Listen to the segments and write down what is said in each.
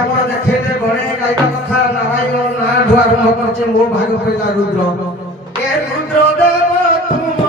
ଆମର ଦେଖେଇଲେ ଗଣେ ଗାଇବା କଥା ନାରାୟଣ ନାଠୁ ଆରମ୍ଭ କରିଛେ ମୋ ଭାଗ ପଇଲା ରୁଦ୍ର ଏ ରୁଦ୍ର ଦେବ ତୁମ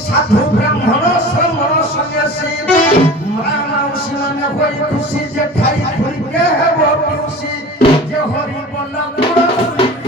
साधु ब्राह्मण श्रमण सन्यासी मानसी मन होई खुशी जे खाई खुरी के हेबो खुशी जे हरि बोल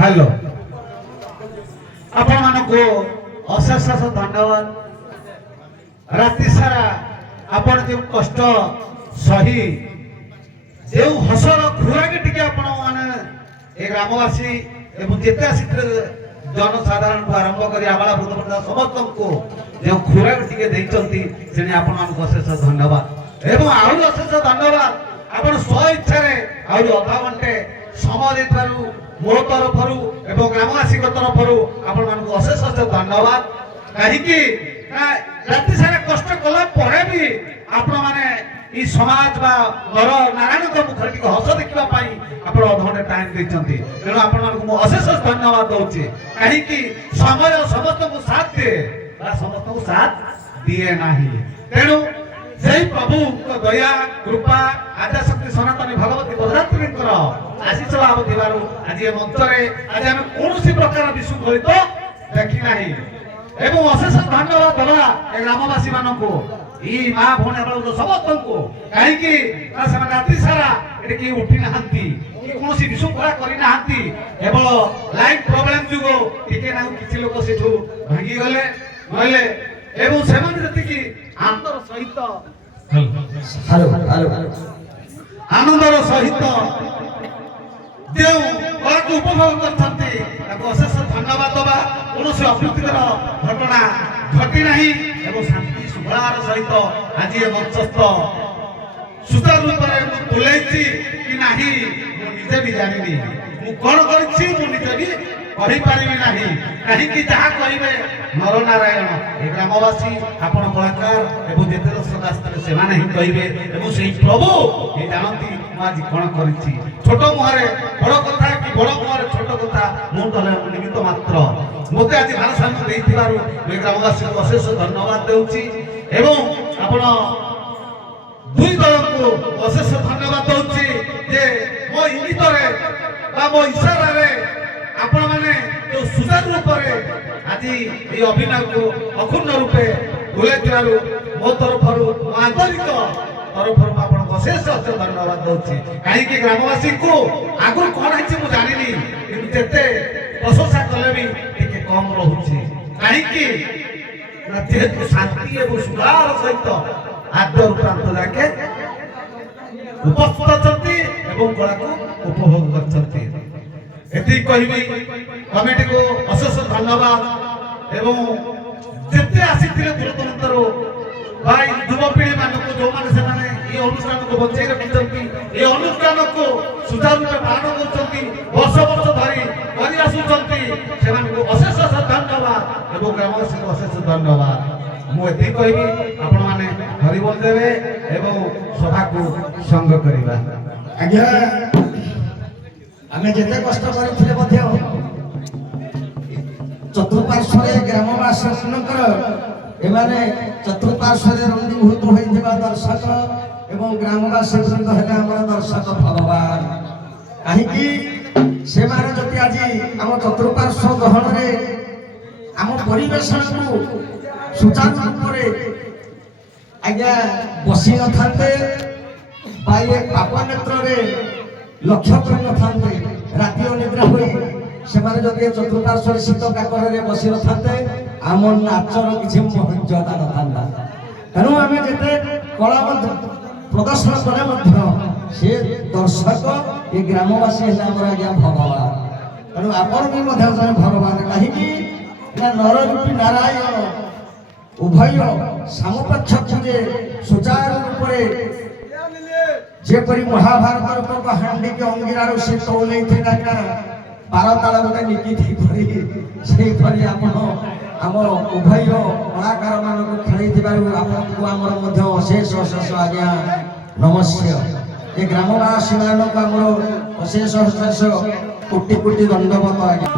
हेलो आपण मानको अशेष धन्यवाद राति सारा आपण जो कष्ट सही जो हसर खुराक टिके आपण माने ए ग्रामवासी एवं जेते आसित्र जनसाधारण को आरंभ करी आबाला वृद्ध समस्त को जो खुराक टिके देइचंती सेने आपण मानको अशेष धन्यवाद एवं आउर अशेष धन्यवाद आपण स्व इच्छा रे आउर अधा घंटे समय देथारु मो तरफरु एवं ग्रामवासी तरफरु आपण मानको अशेष धन्यवाद कहीं राति सारा कष्ट कला परे भी आपण माने এই সমাজ বা নর নারায়ণଙ୍କ মুখରେ ଟିକେ ହସ ଦେଖିବା ପାଇଁ ଆପଣ ଅଧଘଣ୍ଟେ ଟାଇମ ଦେଇଛନ୍ତି ତେଣୁ ଆପଣମାନଙ୍କୁ ମୁଁ ଅଶେଷ ଧନ୍ୟବାଦ ଦଉଛି କାହିଁକି ସମୟ ସମସ୍ତଙ୍କୁ ସାଥ ଦିଏ ବା ସମସ୍ତଙ୍କୁ ସାଥ ଦିଏ ନାହିଁ ତେଣୁ ସେଇ ପ୍ରଭୁଙ୍କ ଦୟା କୃପା ଆଦ୍ୟାଶକ୍ତି ସନାତନୀ ଭଗବତୀ ବରଦାତ୍ରୀଙ୍କର ଆଶୀଷ ଲାଭ ଥିବାରୁ ଆଜି ଏ ମଞ୍ଚରେ ଆଜି ଆମେ କୌଣସି ପ୍ରକାର ବିଶୃଙ୍ଖଳିତ ଦେଖି ନାହିଁ ଏବଂ ଅଶେଷ ଧନ୍ୟବାଦ ଦେବା ଏ ଗ୍ରାମବାସୀ ମାନଙ୍କୁ এই মা ভଉଣୀ ଆପଣଙ୍କୁ ସମସ୍ତଙ୍କୁ କାହିଁକି ନା ସେମାନେ ରାତି ସାରା ଏଠି କେହି ଉଠି ନାହାନ୍ତି କି କୌଣସି ବିଶୃଙ୍ଖଳା କରିନାହାନ୍ତି କେବଳ ଲାଇଟ୍ ପ୍ରୋବ୍ଲେମ ଯୋଗୁଁ ଟିକେ ନାକୁ କିଛି ଲୋକ ସେଠୁ ଭାଙ୍ଗିଗଲେ ନହେଲେ ଏବଂ ସେମାନେ ଯେତିକି ଆନନ୍ଦର ସହିତ ଆନନ୍ଦର ସହିତ ଯେଉଁ କଳାକୁ ଉପଭୋଗ କରିଛନ୍ତି ତାକୁ ଅଶେଷ ଧନ୍ୟବାଦ ଦେବା କୌଣସି ଅପ୍ରୀତିକର ଘଟଣା ଘଟି ନାହିଁ ଏବଂ ଶାନ୍ତି ଶୃଙ୍ଖଳାର ସହିତ ଆଜି ଏ ମଞ୍ଚସ୍ଥ ସୁଚାରୁ ରୂପରେ ମୁଁ ତୁଲେଇଛି କି ନାହିଁ ମୁଁ ନିଜେ ବି ଜାଣିନି ମୁଁ କଣ କରିଛି ମୁଁ ନିଜେ ବି କହିପାରିବି ନାହିଁ କାହିଁକି ଯାହା କହିବେ ନରନାରାୟଣ ଏ ଗ୍ରାମବାସୀ ଆପଣ କଳାକାର ଏବଂ ଯେତେ ଦର୍ଶକ ଆସିଥିଲେ ସେମାନେ ହିଁ କହିବେ ଏବଂ ସେଇ ପ୍ରଭୁ ଏ ଜାଣନ୍ତି ମୁଁ ଆଜି କଣ କରିଛି ଛୋଟ ମୁହଁରେ ବଡ କଥା କି ବଡ ମୁହଁରେ ଛୋଟ କଥା ମୁଁ କଲେ ନିମିତ୍ତ ମାତ୍ର ମୋତେ ଆଜି ଭାରସାମ୍ୟ ଦେଇଥିବାରୁ ଏ ଗ୍ରାମବାସୀଙ୍କୁ ଅଶେଷ ଧନ୍ୟବାଦ ଦେଉଛି ଏବଂ ଆପଣ ଦୁଇ ଦଳଙ୍କୁ ଅଶେଷ ଧନ୍ୟବାଦ ଦଉଛି ଯେ ମୋ ଇଙ୍ଗିତରେ ବା ମୋ ଇଶାରାରେ ଆପଣମାନେ ଯୋଉ ସୁଚାରୁ ରୂପରେ ଆଜି এই ଅଭିନୟକୁ ଅକ୍ଷୁଣ୍ଣ ରୂପେ ତୁଲେଇଥିବାରୁ ମୋ ତରଫରୁ ଆନ୍ତରିକ ତରଫରୁ ମୁଁ ଆପଣଙ୍କୁ ଅଶେଷ ଧନ୍ୟବାଦ ଦଉଛି କାହିଁକି ଗ୍ରାମବାସୀଙ୍କୁ ଆଗରୁ କଣ ହେଇଛି ମୁଁ ଜାଣିନି କିନ୍ତୁ ଯେତେ ପ୍ରଶଂସା କଲେ ବି ଟିକେ କମ ରହୁଛି କାହିଁକି ନା ଯେହେତୁ ଶାନ୍ତି ଏବଂ ସୁଧାର ସହିତ ଆଦ୍ୟରୁ ପ୍ରାନ୍ତ ଯାକେ ଉପସ୍ଥିତ ଅଛନ୍ତି ଏବଂ କଳାକୁ ଉପଭୋଗ କରିଛନ୍ତି ଏତିକି କହିବି କମିଟିକୁ ଅଶେଷ ଧନ୍ୟବାଦ ଏବଂ ଯେତେ ଆସିଥିଲେ ଦୂରଦୂରାନ୍ତରୁ ଭାଇ ଯୁବପିଢ଼ି ମାନଙ୍କୁ ଯୋଉମାନେ ସେମାନେ এই অনুষ্ঠাନକୁ ବଞ୍ଚେଇ ରଖିଛନ୍ତି এই অনুষ্ঠাନକୁ ସୁଚାରୁ ରୂପେ ପାଳନ କରୁଛନ୍ତି ବର୍ଷ ବର୍ଷ ଧରି କରି ଆସୁଛନ୍ତି ସେମାନଙ୍କୁ ଅଶେଷ ଧନ୍ୟବାଦ ଏବଂ ଗ୍ରାମବାସୀଙ୍କୁ ଅଶେଷ ଧନ୍ୟବାଦ ମୁଁ ଏତିକି କହିବି ଆପଣମାନେ ହରିବୋଲ ଦେବେ ଏବଂ ସଭାକୁ ସଙ୍ଗ କରିବା ଆଜ୍ଞା ଆମେ ଯେତେ କଷ୍ଟ କରିଥିଲେ ମଧ୍ୟ ଚତୁଃପାର୍ଶ୍ୱରେ ଗ୍ରାମବାସୀମାନଙ୍କର ଏମାନେ ଚତୁଃପାର୍ଶ୍ୱରେ ରଙ୍ଗୀଭୂତ ହୋଇଥିବା ଦର୍ଶକ ଏବଂ ଗ୍ରାମବାସୀ ବୃନ୍ଦ ହେଲେ ଆମର ଦର୍ଶକ ଭଗବାନ କାହିଁକି ସେମାନେ ଯଦି ଆଜି ଆମ ଚତୁଃପାର୍ଶ୍ୱ ଗ୍ରହଣରେ ଆମ ପରିବେଷଣକୁ ସୁଚାରୁ ରୂପରେ ଆଜ୍ଞା ବସି ନଥାନ୍ତେ ବା ଏ ପାପ ନେତ୍ରରେ ଲକ୍ଷ୍ୟ କରିନଥାନ୍ତେ ରାତି ଅନିଦ୍ରା ହୋଇ ସେମାନେ ଯଦି ଚତୁଃପାର୍ଶ୍ୱରେ ଶୀତ କାକରରେ ବସି ନଥାନ୍ତେ ଆମ ନାଚର କିଛି ମହତ୍ୱତା ନଥାନ୍ତା ତେଣୁ ଆମେ ଯେତେ କଳା ମଧ୍ୟ ପ୍ରଦର୍ଶନ କଲେ ମଧ୍ୟ ସେ ଦର୍ଶକ ଏ ଗ୍ରାମବାସୀ ହେଲେ ଆମର ଆଜ୍ଞା ଭଗବାନ ତେଣୁ ଆପଣ ବି ମଧ୍ୟ ଜଣେ ଭଗବାନ କାହିଁକି ନା ନରରୂପୀ ନାରାୟଣ ଉଭୟ ସାମପକ୍ଷକୁ ଯେ ସୁଚାରୁ ରୂପରେ ଯେପରି ମହାଭାରତ ରୂପକ ହାଣ୍ଡିକି ଅଙ୍ଗିରାରୁ ସେ ତୋଲେଇଥିଲା ନା ପାରତାଳ ଗୋଟେ ନିକିତି କରି ସେଇପରି ଆପଣ ଆମ ଉଭୟ କଳାକାର ମାନଙ୍କୁ ଖେଳେଇଥିବାରୁ ଆପଣଙ୍କୁ ଆମର ମଧ୍ୟ ଅଶେଷ ଅଶେଷ ଆଜ୍ଞା ନମସ୍ୟ ଏ ଗ୍ରାମବାସୀ ମାନଙ୍କୁ ଆମର ଅଶେଷ ଅଶେଷ କୋଟି କୋଟି ଦଣ୍ଡବତ ଆଜ୍ଞା